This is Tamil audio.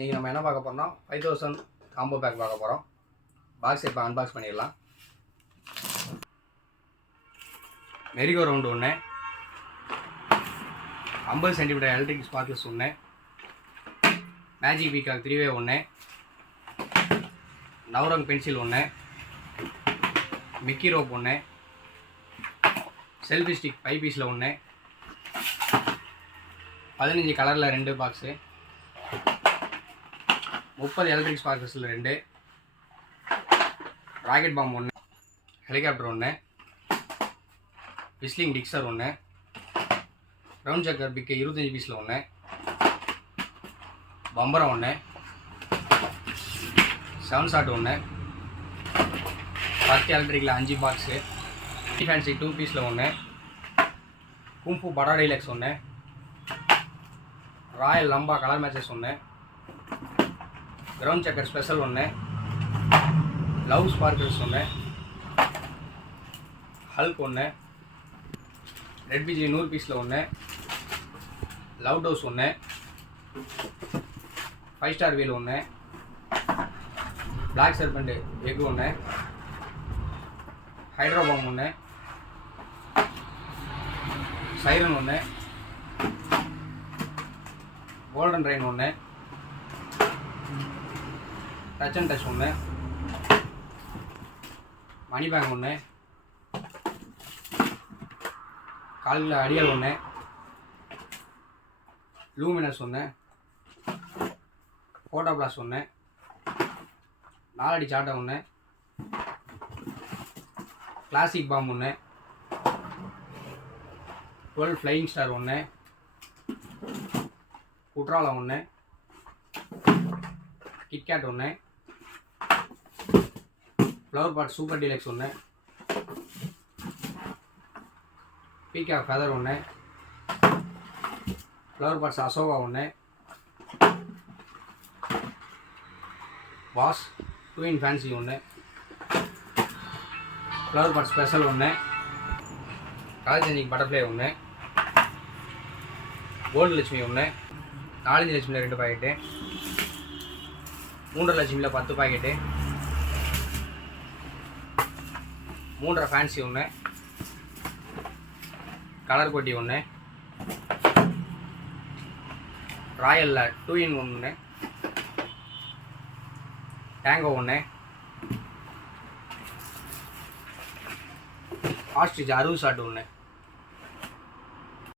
இன்றைக்கி நம்ம என்ன பார்க்க போகிறோம்னா 5000 காம்போ பேக் பார்க்க போகிறோம். பாக்ஸ் இப்போ அன்பாக்ஸ் பண்ணிடலாம். மெரிகோ ரவுண்டு ஒன்று, 50 சென்டிமீட்டர் எலக்ட்ரிக் ஸ்பார்க்லஸ் ஒன்று, மேஜிக் பீகாக் 3-வே ஒன்று, நவரங் பென்சில் ஒன்று, மிக்கி ரோப் ஒன்று, செல்ஃபி ஸ்டிக் 5 பீஸில் ஒன்று, 15 கலரில் 2 பாக்ஸு, 30 எலக்ட்ரிக் ஸ்பார்க்ஸில் 2, ராக்கெட் பாம் ஒன்று, ஹெலிகாப்டர் ஒன்று, விஸ்லிங் டிக்சர் ஒன்று, ரவுண்ட் சக்கர் பிக்கு 25 பீஸில் ஒன்று, பம்பரம் ஒன்று, 7 ஷாட் ஒன்று, 10 எலக்ட்ரிக்கில் 5 பாக்ஸு, ஃபேன்சி 2 பீஸில் ஒன்று, கும்ஃபு படா டீலக்ஸ் ஒன்று, ராயல் லம்பா கலர் மேட்சஸ் ஒன்று, கிரவுண்ட் சக்கர் ஸ்பெஷல் ஒன்று, லவ் ஸ்பார்க்கிள்ஸ் ஒன்று, ஹல்க் ஒன்று, ரெட் பிஜி 100 பீஸில் ஒன்று, லவ் டோஸ் ஒன்று, 5 ஸ்டார் வீல் ஒன்று, பிளாக் சர்பண்ட் எக் ஒன்று, ஹைட்ரோபாம் ஒன்று, சைரன் ஒன்று, கோல்டன் ரெயின் ஒன்று, டச் அண்ட் டச் ஒன்று, மணி பேங்க் ஒன்று, காலில் அடியல் ஒன்று, லூமினஸ் ஒன்று, ஃபோட்டோ பிளாஸ் ஒன்று, 4 அடி சாட்டை ஒன்று, கிளாசிக் பாம் ஒன்று, 12 ஃப்ளையிங் ஸ்டார் ஒன்று, குட்ராலா ஒன்று, கிட்கேட் ஒன்று, ஃப்ளவர் பாட் சூப்பர் டீலக்ஸ் ஒன்று, பீகாக் ஃபெதர் ஒன்று, ஃப்ளவர் பாட்ஸ் அசோவா ஒன்று, பாஸ் 2 இன் ஃபேன்சி ஒன்று, ஃப்ளவர் பாட் ஸ்பெஷல் ஒன்று, கலர் சேஞ்சிங் பட்டர்ஃப்ளை ஒன்று, கோல்டு லட்சுமி ஒன்று, 4 லட்சுமியில் 2 பாக்கெட்டு, 3 லட்சுமியில் 10 பாக்கெட்டு, 3 ஃபேன்சி ஒன்று, கலர் கொட்டி ஒன்று, ராயலில் 2 இன் ஒன்று, டேங்கோ ஒன்று, ஆஸ்ட்ரிச் 60 ஷாட் ஒன்று.